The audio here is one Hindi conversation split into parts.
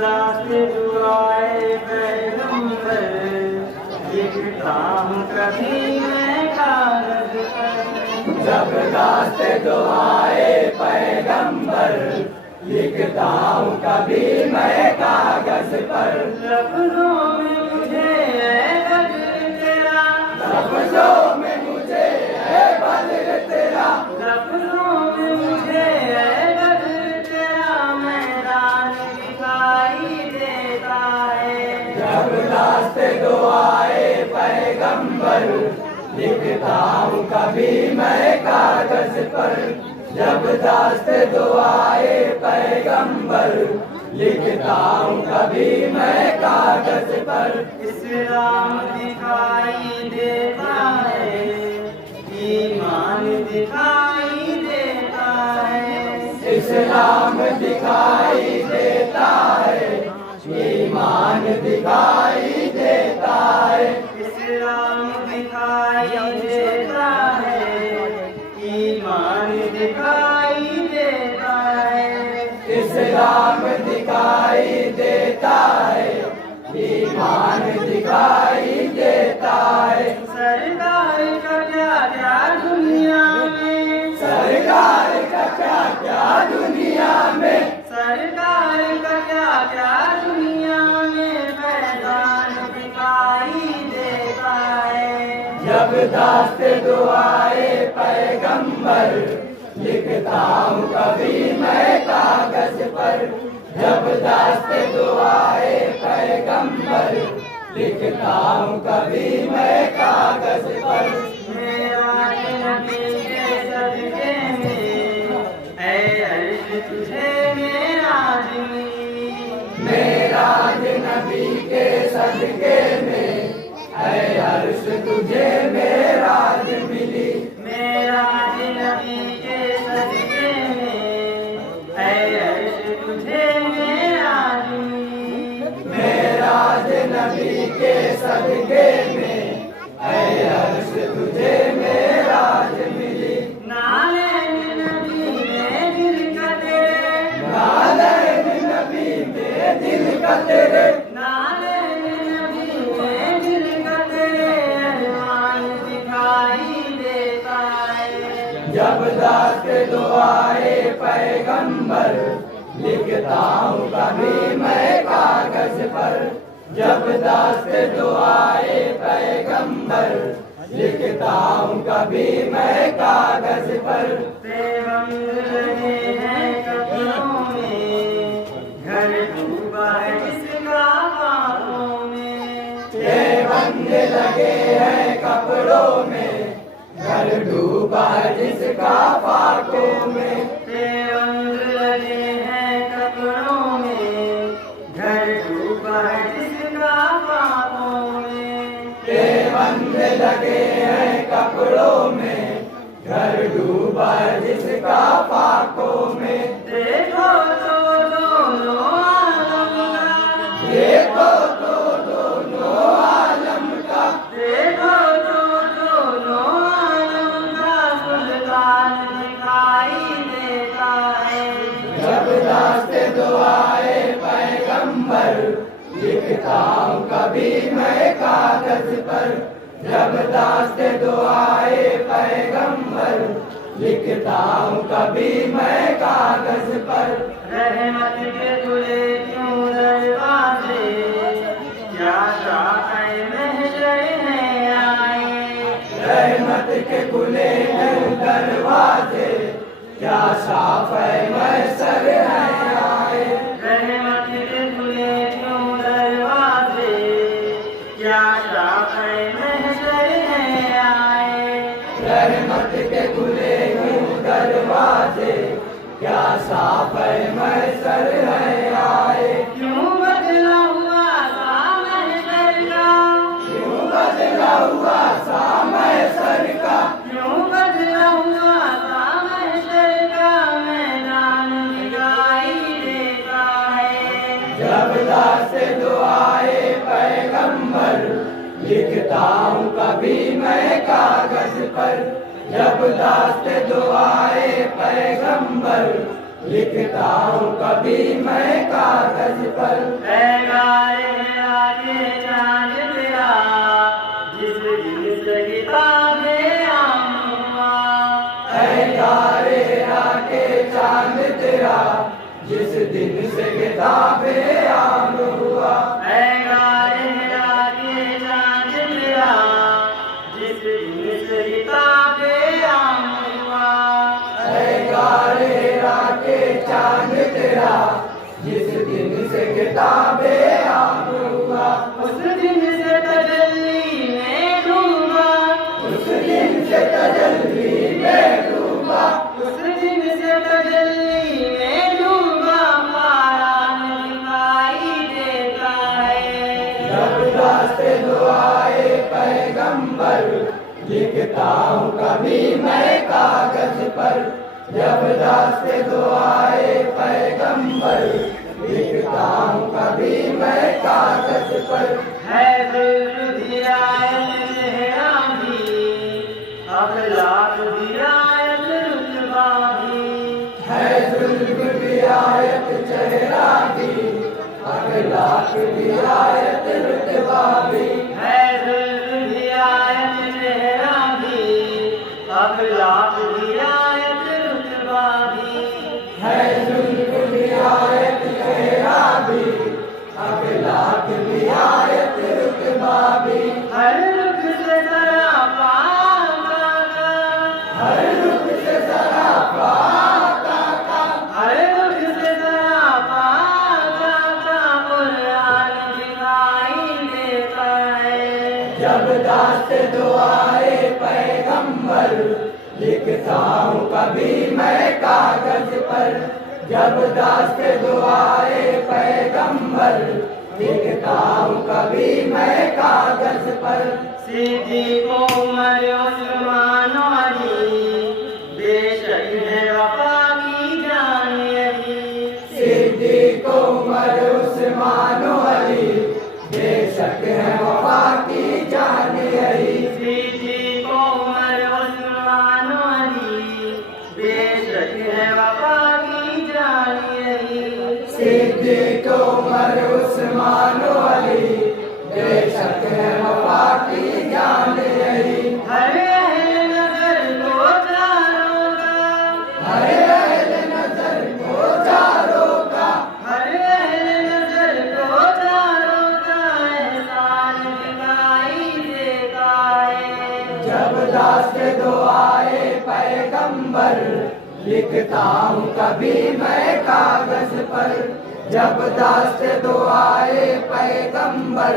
रास्ते दुआए पैगंबर लिखता हूँ कभी मैं कागज पर। जब रास्ते दुआए पैगंबर लिखता हूँ कभी मैं कागज पर। लफ्जों में मुझे है बद्र तेरा, लफ्जों में मुझे है बद्र तेरा, लफ्जों में मुझे है बद्र तेरा, मैदान दिखाई देता है। जब रास्ते दुआए पैगंबर लिखता हूँ कभी मैं कागज पर। जब रास्ते दुआए पैगंबर लिखता हूँ कभी मैं कागज पर। इस्लाम दिखाई देता है, ईमान दिखाई देता है। इस्लाम दिखाई देता है, ईमान दिखाई देता है। इस्लाम दिखाई देता है, ईमान दिखाई देता है। इस्लाम दिखाई देता है, ईमान दिखाई देता है। सरकार का क्या क्या दुनिया में, सरकार का क्या क्या दुनिया में, सरकार का क्या क्या दुनिया में फैजान दिखाई देता है। जब रास्ते दुआए पैगंबर लिखता हूँ कभी मैं कागज पर। जब रास्ते दुआए पैगंबर लिखता हूँ कभी मैं कागज पर। मेरा नबी के सदके में ऐ अर्श तुझे मेरा जिंदगी, मेरा नबी के सदके में है अर्श तुझे मेरा मिली। मेरा नबी के सदके में ऐ अर्श तुझे मेरा जिंदगी। मेरा नबी के सदके में है अर्श तुझे मेरा मिली। नाले नबी में दिल का तेरे, नाले नबी में दिल का तेरे, नाले नबी में दिल का तेरे अरमान दिखाई देता है। जब रास्ते दुआए पैगंबर लिखता हूँ कभी मैं कागज पर। जब रास्ते दुआए पैगंबर लिखता हूँ कभी मैं कागज पर। पैगंबर लगे हैं कब्रों में, घर डूबा है जिसका बाहों में। देवबंद लगे हैं कपड़ों में, घर डूबा जिसका फाकों में। पैगंबर लगे हैं कब्रों में, घर डूबा है जिसका बाहों में। देवबंद लगे हैं कपड़ों में, घर डूबा जिसका फाकों में। देखो तो दोनों आलम का, देखो तो दोनों आलम का, देखो तो दोनों आलम का सुल्तान दिखाई देता है। जब रास्ते दुआए पैगंबर लिखता हूँ कभी मैं कागज पर। जब रास्ते दुआए पैगंबर लिखता हूँ कभी मैं कागज पर। रहमत के खुले क्यों दरवाजे, क्या शाखे महशर में आए। रहमत के खुले क्यों दरवाजे, क्या शाफ़े महशर हैं आए। रहमत के खुले क्यों दरवाजे, क्या शाखे महशर में आए। रहमत के खुले क्यों दरवाजे, क्या शाफ़े महशर हैं आए। क्यों बदला हुआ सा महशर का, क्यों बदला हुआ सा महशर का, क्यों बदला हुआ सा महशर का, मैदान दिखाई देता है। जब रास्ते दुआए पैगंबर लिखता हूँ कभी मैं कागज पर। जब रास्ते दुआए पैगंबर लिखता हूँ कभी मैं कागज पर। है गारे आगे चांद तेरा जिस दिन से किताबें आम हुआ। है गारे आगे चांद तेरा जिस दिन से किताबें आम हुआ। है गारे आगे चांद तेरा जिस दिन से किताबें आम हुआ। है गारे आगे चांद तेरा जिस दिन से किताबें आम हुआ। उस दिन से तजल्ली में डूबा। उस दिन से तजल्ली में डूबा। उस दिन से तजल्ली में डूबा पारा दिखाई देता है। जब रास्ते दुआए पैगंबर लिखता हूँ कभी मैं कागज पर। जब रास्ते दुआए पैगंबर लिखता हूँ कभी मैं कागज पर। है दिलायत चेहरा भी अखलाक दिलायत रुतबा भी। है जुल्म रियायत चेहरा भी अखलाक रियायत रुतबा भी। है दिलायत चेहरा भी अखलाक दिलायत रुतबा भी। है जुल्म रियायत चेहरा भी अखलाक रियायत रुतबा भी। हर रुख से सरापा का, हर रुख से सरापा का, हर रुख से सरापा का कुरान दिखाई देता है। जब दास्ते दुआए पैगंबर लिखता हूँ कभी मैं कागज पर। जब दास्ते दुआए पैगंबर लिखता हूँ कभी मैं कागज पर। सिद्दीक़ उमर उस्मान अली बेशक है वफा की जान यही। सिद्दीक़ उमर उस्मान अली बेशक है वफा की जान यही। सिद्दीक़ उमर उस्मान अली बेशक है वफा की जान यही। सिद्दीक़ उमर उस्मान अली बेशक है वफा की जान यही। हर अहल नज़र को चारों का, हर अहल नजर को चारों का, हर अहल नज़र को चारों का एहसान दिखाई देता है। जब दास्ते दुआए पैगंबर लिखता हूँ कभी मैं कागज पर। जब दास्ते दुआए पैगंबर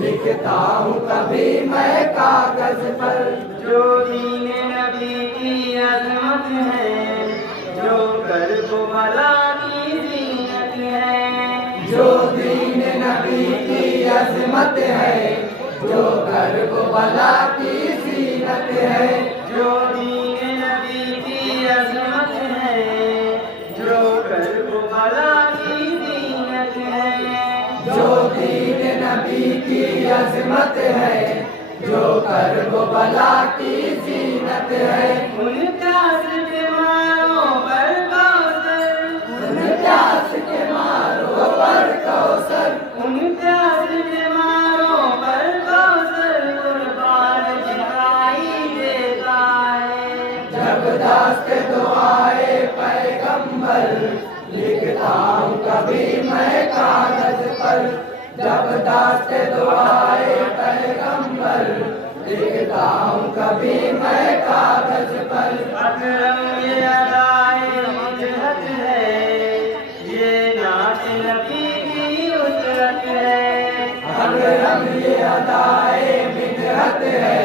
लिखता हूँ कभी मैं कागज पर। जो दीन नबी की अजमत है जो कर्ब भला की जीनत है। जो दीन नबी की अजमत है जो कर्ब बला की जीनत है। जो दीन नबी की अजमत है जो कर्ब भला की जीनत है। जो दीन नबी की अजमत है जो कर्ब बला की जीनत है। उन प्यास के मारो पर कौसर, उन प्यास के मारो पर कौसर, उन प्यास के मारो पर कौसर कुर्बान दिखाई देता है। जब दास्ते दुआए पैगंबर लिखता हूँ कभी मैं कागज पर। जब दास्ते दुआए पैगंबर लिखता हूँ कभी मैं कागज पर। अकरम ये अदाए मुजहत है ये नात नबी की उसरत है। अकरम ये अदाए मिन्नत है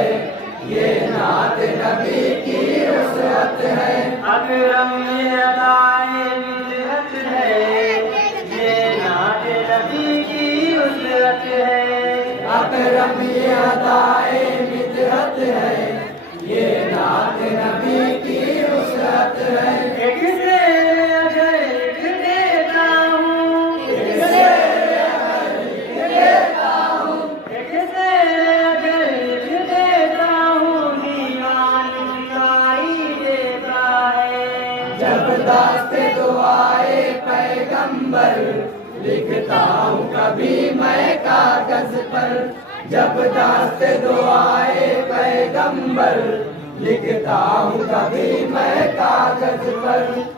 ये नात नबी की उसरत है। अकरम ये अदाए मुजहत है ये नात नबी की उसरत है। अकरम ये अदाए मिन्नत है ये नात नबी की उसरत है। एक से अगर एक देता हूँ, एक से अगर एक देता हूँ, एक से अगर एक देता हूँ दीवान दिखाई देता है। जब दास्ते दुआ कभी मैं कागज पर, जब दास्ते दुआए पैगंबर लिखता हूँ कभी मैं कागज पर।